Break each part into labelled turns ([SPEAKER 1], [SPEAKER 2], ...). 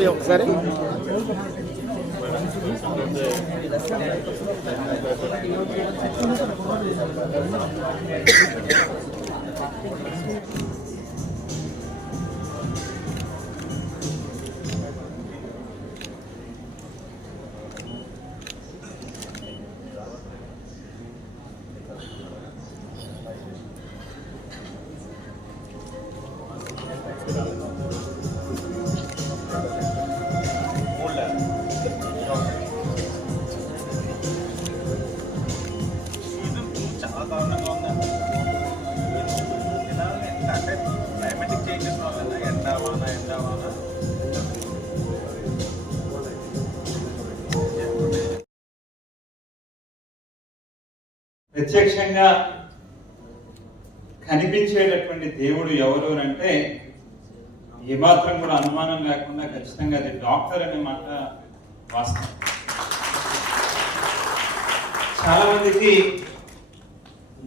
[SPEAKER 1] అది ఒకసారి
[SPEAKER 2] సీజన్
[SPEAKER 3] ప్రత్యక్షంగా కనిపించేటటువంటి దేవుడు ఎవరు అని అంటే ఏమాత్రం కూడా అనుమానం లేకుండా ఖచ్చితంగా అది డాక్టర్ అనే మాట వాస్తవం. చాలా మందికి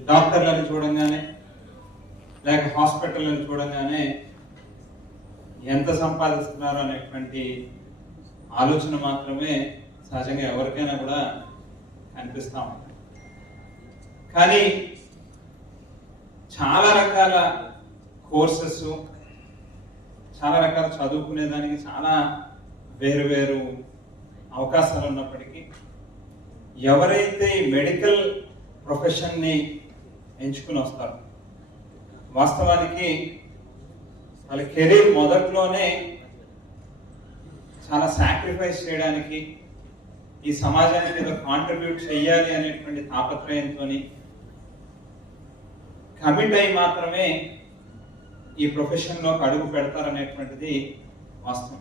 [SPEAKER 3] డాక్టర్లను చూడంగానే లేక హాస్పిటల్ని చూడంగానే ఎంత సంపాదిస్తున్నారు అనేటువంటి ఆలోచన మాత్రమే సహజంగా ఎవరికైనా కూడా కనిపిస్తా కానీ చాలా రకాల కోర్సెస్ చాలా రకాల చదువుకునే దానికి చాలా వేరు వేరు అవకాశాలు ఉన్నప్పటికీ ఎవరైతే మెడికల్ ప్రొఫెషన్ని ఎంచుకుని వస్తారు వాస్తవానికి వాళ్ళ కెరీర్ మొదట్లోనే చాలా సాక్రిఫైస్ చేయడానికి ఈ సమాజానికి ఏదో కాంట్రిబ్యూట్ చేయాలి అనేటువంటి తాపత్రయంతో కమిట్ అయి మాత్రమే ఈ ప్రొఫెషన్లోకి అడుగు పెడతారనేటువంటిది వాస్తవం.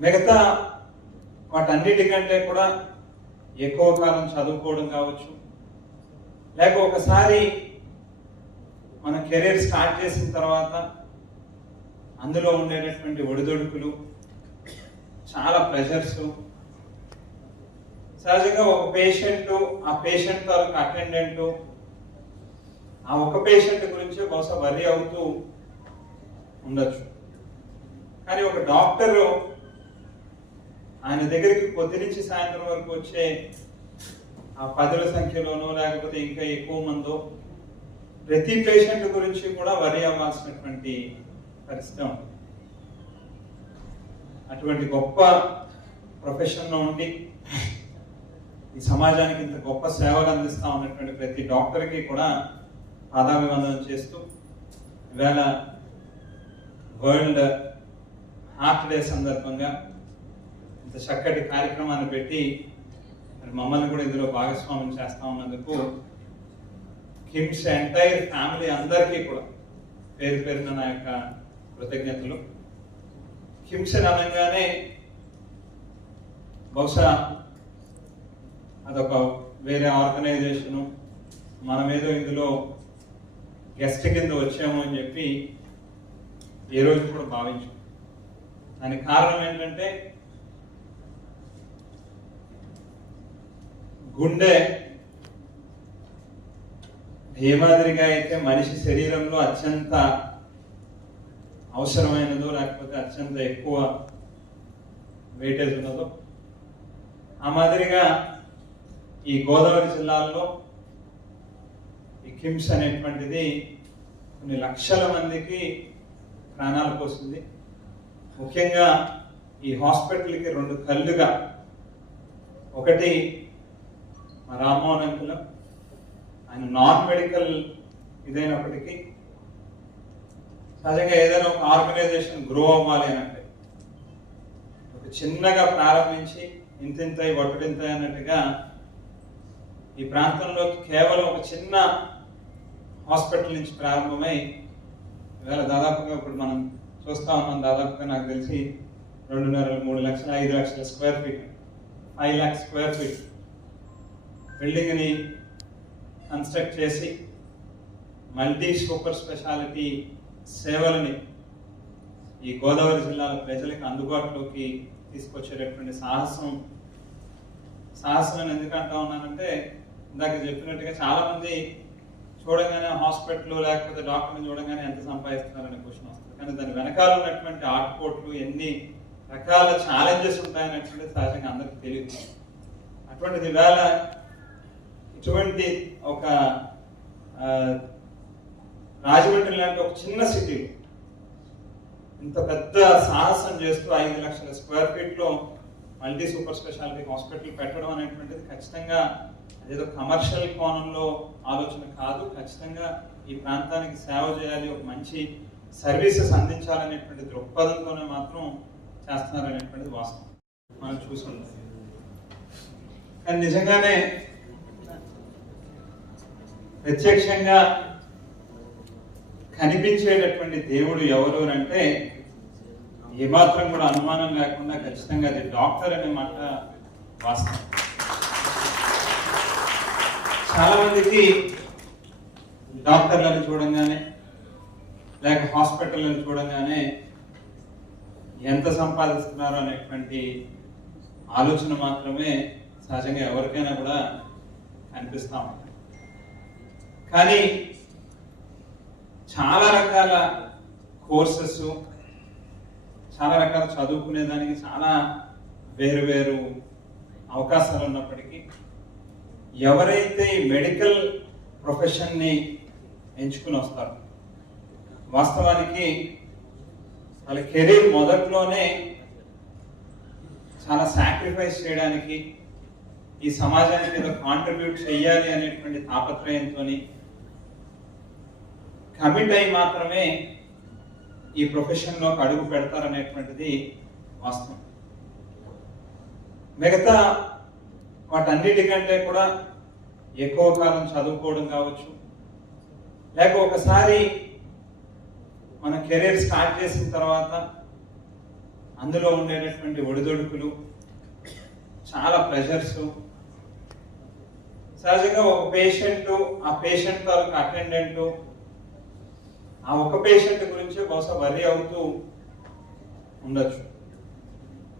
[SPEAKER 3] మిగతా వాటన్నిటికంటే కూడా ఎక్కువ కాలం చదువుకోవడం కావచ్చు లేక ఒకసారి మన కెరీర్ స్టార్ట్ చేసిన తర్వాత అందులో ఉండేటటువంటి ఒడిదొడుకులు చాలా ప్రెషర్స్ సహజంగా ఒక పేషెంట్ ఆ పేషెంట్ తాలూకు అటెండెంట్ ఆ ఒక పేషెంట్ గురించి బహుశా వరి అవుతూ ఉండొచ్చు. కానీ ఒక డాక్టరు ఆయన దగ్గరికి పొద్దు నుంచి సాయంత్రం వరకు వచ్చే ఆ పదుల సంఖ్యలోనో లేకపోతే ఇంకా ఎక్కువ మందో ప్రతి పేషెంట్ గురించి కూడా వరి అవ్వాల్సినటువంటి పరిస్థితి అటువంటి గొప్ప ప్రొఫెషన్లో ఉండి ఈ సమాజానికి ఇంత గొప్ప సేవలు అందిస్తా ఉన్నటువంటి ప్రతి డాక్టర్కి కూడా పాదాభివందనం చేస్తూ ఇవాళ వరల్డ్ హార్ట్ డే సందర్భంగా ఇంత చక్కటి కార్యక్రమాన్ని పెట్టి మరి మమ్మల్ని కూడా ఇందులో భాగస్వామ్యం చేస్తా ఉన్నందుకు కిమ్స్ ఎంటైర్ ఫ్యామిలీ అందరికీ కూడా పేరు పేరున నా యొక్క కృతజ్ఞతలు. కిమ్స్ అనగానే బహుశా అదొక వేరే ఆర్గనైజేషను మనమేదో ఇందులో గెస్ట్ కింద వచ్చాము అని చెప్పి ఏ రోజు కూడా భావించాం. దానికి కారణం ఏంటంటే గుండె ఏ మాదిరిగా అయితే మనిషి శరీరంలో అత్యంత అవసరమైనదో లేకపోతే అత్యంత ఎక్కువ వెయిటేజ్ ఉన్నదో ఆ మాదిరిగా ఈ గోదావరి జిల్లాల్లో ఈ కిమ్స్ అనేటువంటిది కొన్ని లక్షల మందికి ప్రాణాలు పోసింది. ముఖ్యంగా ఈ హాస్పిటల్కి రెండు కళ్ళుగా. ఒకటి మా రామ్మోహన్ అంకులం ఆయన నాన్ మెడికల్ ఇదైనప్పటికీ సహజంగా ఏదైనా ఒక ఆర్గనైజేషన్ గ్రో అవ్వాలి అని అంటే ఒక చిన్నగా ప్రారంభించి ఇంతింతై వడ్డింతై అన్నట్టుగా ఈ ప్రాంతంలో కేవలం ఒక చిన్న హాస్పిటల్ నుంచి ప్రారంభమై ఇవాళ దాదాపుగా ఇప్పుడు మనం చూస్తా ఉన్నాం దాదాపుగా నాకు తెలిసి రెండున్నర మూడు లక్షల ఐదు లక్షల square feet. Five lakh square feet. బిల్డింగ్ని construct చేసి మల్టీ సూపర్ స్పెషాలిటీ సేవలని ఈ గోదావరి జిల్లాల ప్రజలకు అందుబాటులోకి తీసుకొచ్చేటటువంటి సాహసం. సాహసం అని ఎందుకు అంటా ఉన్నానంటే ఇందాక చెప్పినట్టుగా చాలామంది చూడగానే హాస్పిటల్ లేకపోతే డాక్టర్ని చూడగానే ఎంత సంపాదిస్తున్నారనే క్వశ్చన్ వస్తుంది. కానీ దాని వెనకాల ఉన్నటువంటి ఆటుపోట్లు ఎన్ని రకాల ఛాలెంజెస్ ఉంటాయనేటువంటిది సహజంగా అందరికి తెలియదు. అటువంటిది వేళ ఇటువంటి ఒక రాజమండ్రి లాంటి ఒక చిన్న సిటీ ఇంత పెద్ద సాహసం చేస్తూ ఐదు లక్షల స్క్వేర్ ఫీట్లో మల్టీ సూపర్ స్పెషాలిటీ హాస్పిటల్ పెట్టడం అనేటువంటిది ఖచ్చితంగా అదేదో కమర్షియల్ కోణంలో ఆలోచన కాదు. ఖచ్చితంగా ఈ ప్రాంతానికి సేవ చేయాలి ఒక మంచి సర్వీసెస్ అందించాలనేటువంటి దృక్పథంతోనే మాత్రం చేస్తున్నారనేటువంటిది వాస్తవం. మనం చూసుకుంటాం కానీ నిజంగానే ప్రత్యక్షంగా కనిపించేటటువంటి దేవుడు ఎవరు అంటే ఏమాత్రం కూడా అనుమానం లేకుండా ఖచ్చితంగా అది డాక్టర్ అనే మాట వాస్తవం. చాలా మందికి డాక్టర్లను చూడంగానే లేక హాస్పిటల్లను చూడంగానే ఎంత సంపాదిస్తున్నారు అనేటువంటి ఆలోచన మాత్రమే సహజంగా ఎవరికైనా కూడా అనిపిస్తా ఉంటుంది. కానీ చాలా రకాల కోర్సెస్ చాలా రకాల చదువుకునే దానికి చాలా వేరు వేరు అవకాశాలు ఉన్నప్పటికీ ఎవరైతే మెడికల్ ప్రొఫెషన్ని ఎంచుకుని వస్తారు వాస్తవానికి వాళ్ళ కెరీర్ మొదట్లోనే చాలా సాక్రిఫైస్ చేయడానికి ఈ సమాజానికి ఏదో కాంట్రిబ్యూట్ చేయాలి అనేటువంటి తాపత్రయంతో కమిట్ అయి మాత్రమే ఈ ప్రొఫెషన్లోకి అడుగు పెడతారనేటువంటిది వాస్తవం. మిగతా వాటన్నిటికంటే కూడా ఎక్కువ కాలం చదువుకోవడం కావచ్చు. లేక ఒకసారి మన కెరీర్ స్టార్ట్ చేసిన తర్వాత అందులో ఉండేటటువంటి ఒడిదొడుకులు చాలా ప్రెషర్స్. సహజంగా ఒక పేషెంట్ ఆ పేషెంట్ తాలూకు అటెండెంట్ ఆ ఒక పేషెంట్ గురించి బహుశా వరి అవుతూ ఉండొచ్చు.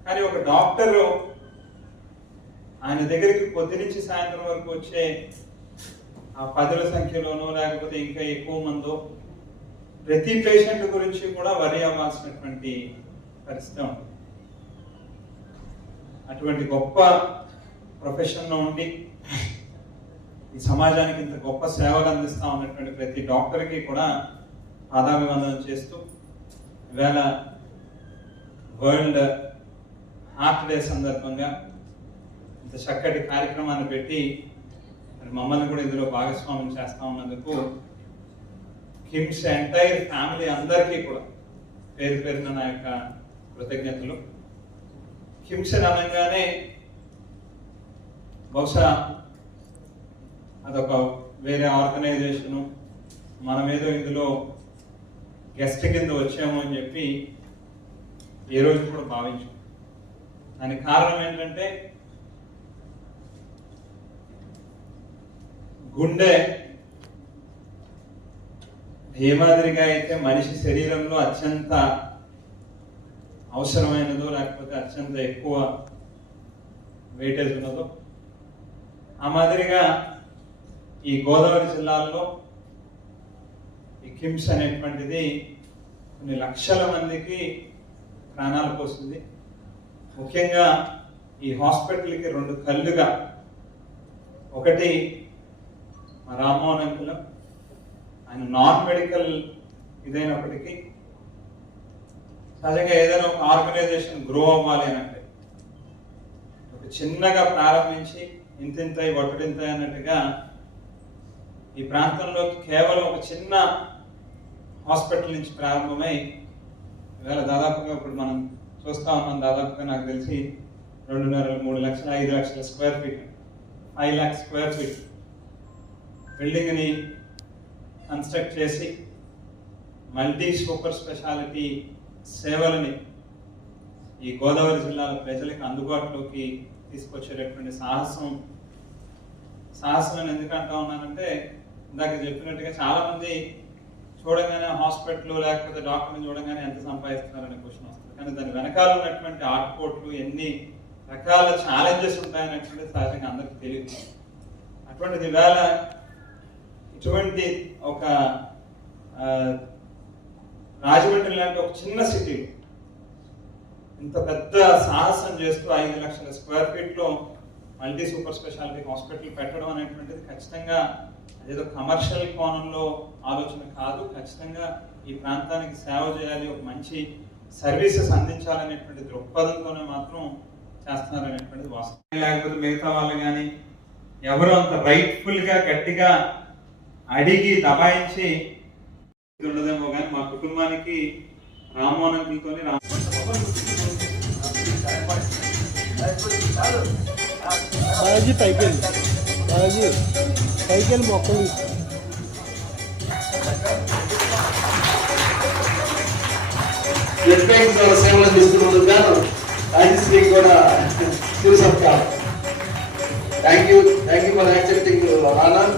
[SPEAKER 3] కానీ ఒక డాక్టర్ ఆయన దగ్గరికి పొద్దు నుంచి సాయంత్రం వరకు వచ్చే ఆ పదుల సంఖ్యలోనో లేకపోతే ఇంకా ఎక్కువ మందో ప్రతి పేషెంట్ గురించి కూడా వరి అవ్వాల్సినటువంటి పరిస్థితి అటువంటి గొప్ప ప్రొఫెషన్లో ఉండి ఈ సమాజానికి ఇంత గొప్ప సేవలు అందిస్తా ఉన్నటువంటి ప్రతి డాక్టర్కి కూడా పాదాభివందనం చేస్తూ ఇవాళ వరల్డ్ హార్ట్ డే సందర్భంగా చక్కటి కార్యక్రమాన్ని పెట్టి మమ్మల్ని కూడా ఇందులో భాగస్వామ్యం చేస్తా ఉన్నందుకు కిమ్స్ ఎంటైర్ ఫ్యామిలీ అందరికీ కూడా పేరు పేరున నా యొక్క కృతజ్ఞతలు. కిమ్స్ అనగానే బహుశా అదొక వేరే ఆర్గనైజేషను మనమేదో ఇందులో గెస్ట్ కింద వచ్చాము అని చెప్పి ఏ రోజు కూడా భావించాం. దానికి కారణం ఏంటంటే గుండె ఏ మాదిరిగా అయితే మనిషి శరీరంలో అత్యంత అవసరమైనదో లేకపోతే అత్యంత ఎక్కువ వెయిటేజ్ ఉన్నదో ఆ మాదిరిగా ఈ గోదావరి జిల్లాలో ఈ కిమ్స్ అనేటువంటిది కొన్ని లక్షల మందికి ప్రాణాలు పోస్తుంది ముఖ్యంగా ఈ హాస్పిటల్కి రెండు కళ్ళుగా ఒకటి రామ్మోహన్ అంకుల్ ఆయన నాన్ మెడికల్ ఇదైనప్పటికీ సహజంగా ఏదైనా ఒక ఆర్గనైజేషన్ గ్రో అవ్వాలి అని అంటే ఒక చిన్నగా ప్రారంభించి ఇంతింత వట్టుడింతై అన్నట్టుగా ఈ ప్రాంతంలో కేవలం ఒక చిన్న హాస్పిటల్ నుంచి ప్రారంభమై ఇవాళ దాదాపుగా ఇప్పుడు మనం చూస్తూ ఉన్నాం దాదాపుగా నాకు తెలిసి రెండున్నర మూడు లక్షల ఐదు లక్షల square feet five lakh square feet బిల్డింగ్ని construct చేసి మల్టీ సూపర్ స్పెషాలిటీ సేవలని ఈ గోదావరి జిల్లాల ప్రజలకు అందుబాటులోకి తీసుకొచ్చేటటువంటి సాహసం సాహసం అని ఎందుకు అంటా ఉన్నానంటే ఇందాక చెప్పినట్టుగా చాలామంది చూడగానే హాస్పిటల్ లేకపోతే డాక్టర్ని చూడగానే ఎంత సంపాదిస్తున్నారనే క్వశ్చన్ వస్తుంది. కానీ దాని వెనకాల ఉన్నటువంటి ఆర్ట్పోర్ట్లు ఎన్ని రకాల ఛాలెంజెస్ ఉంటాయనేటువంటిది సహజంగా అందరికీ తెలియదు. అటువంటిది వేళ ఇటువంటి ఒక రాజమండ్రి లాంటి ఒక చిన్న సిటీ ఇంత పెద్ద సాహసం చేస్తూ ఐదు లక్షల స్క్వేర్ ఫీట్లో మల్టీ సూపర్ స్పెషాలిటీ హాస్పిటల్ పెట్టడం అనేటువంటిది ఖచ్చితంగా అదేదో కమర్షియల్ కోణంలో ఆలోచన కాదు. ఖచ్చితంగా ఈ ప్రాంతానికి సేవ చేయాలి ఒక మంచి సర్వీసెస్ అందించాలనేటువంటి దృక్పథంతోనే మాత్రం చేస్తున్నారనేటువంటిది వాస్తవం. లేకపోతే మిగతా వాళ్ళు కానీ ఎవరు అంత రైట్ఫుల్గా గట్టిగా అడిగి దబాయించి ఉండదేమో కానీ మా కుటుంబానికి రామోనంకులతోని రామ
[SPEAKER 1] బాలాజీ పైకి బాలాజీ పైకి వెళ్ళి మొక్కలు
[SPEAKER 4] సేవలు అందిస్తున్నందుకు గాను రాజశ్రీ కూడా thank you thank you for accepting honour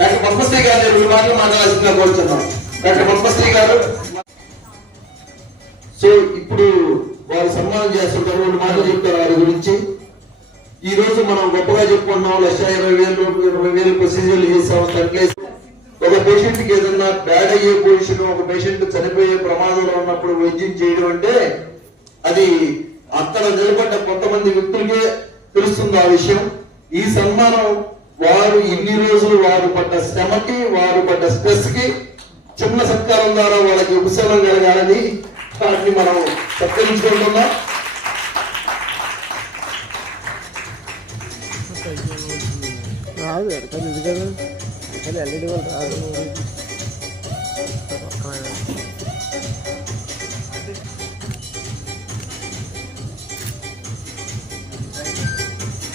[SPEAKER 4] doctor Padmashri garu రెండు మాటలు మాట్లాడాల్సిందిగా కోరుతున్నాం డాక్టర్ పద్మశ్రీ గారు సో ఇప్పుడు వారు సన్మానం చేస్తుంటారు రెండు మాటలు చెప్తారు వారి గురించి. ఈ రోజు మనం గొప్పగా చెప్పుకున్నాం లక్ష ఇరవై వేలు ఇరవై వేలు ప్రొసీజర్లు చేసాం స్టెంట్లేసి ఒక పేషెంట్కి ఏదన్నా బ్యాడ్ అయ్యే పొజిషన్ ఒక పేషెంట్ చనిపోయే ప్రమాదంలో ఉన్నప్పుడు వైద్యం చేయడం అంటే అది అక్కడ నిలబడ్డ కొంతమంది వ్యక్తులకే తెలుస్తుంది ఆ విషయం. ఈ సన్మానం వారు ఇన్ని రోజులు వారు పడ్డ శ్రమకి వారు పడ్డ స్ట్రెస్కి చిన్న సత్కారం ద్వారా వాళ్ళకి ఉపశమనం కలగాలని వాటిని మనం సత్కరించుకుంటున్నాం.
[SPEAKER 1] రాదు ఎక్కడ ఇది కదా? ఇక్కడ ఎల్ఈడి వాళ్ళు రాదు.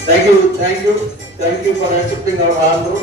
[SPEAKER 4] Thank you thank you thank you for accepting our order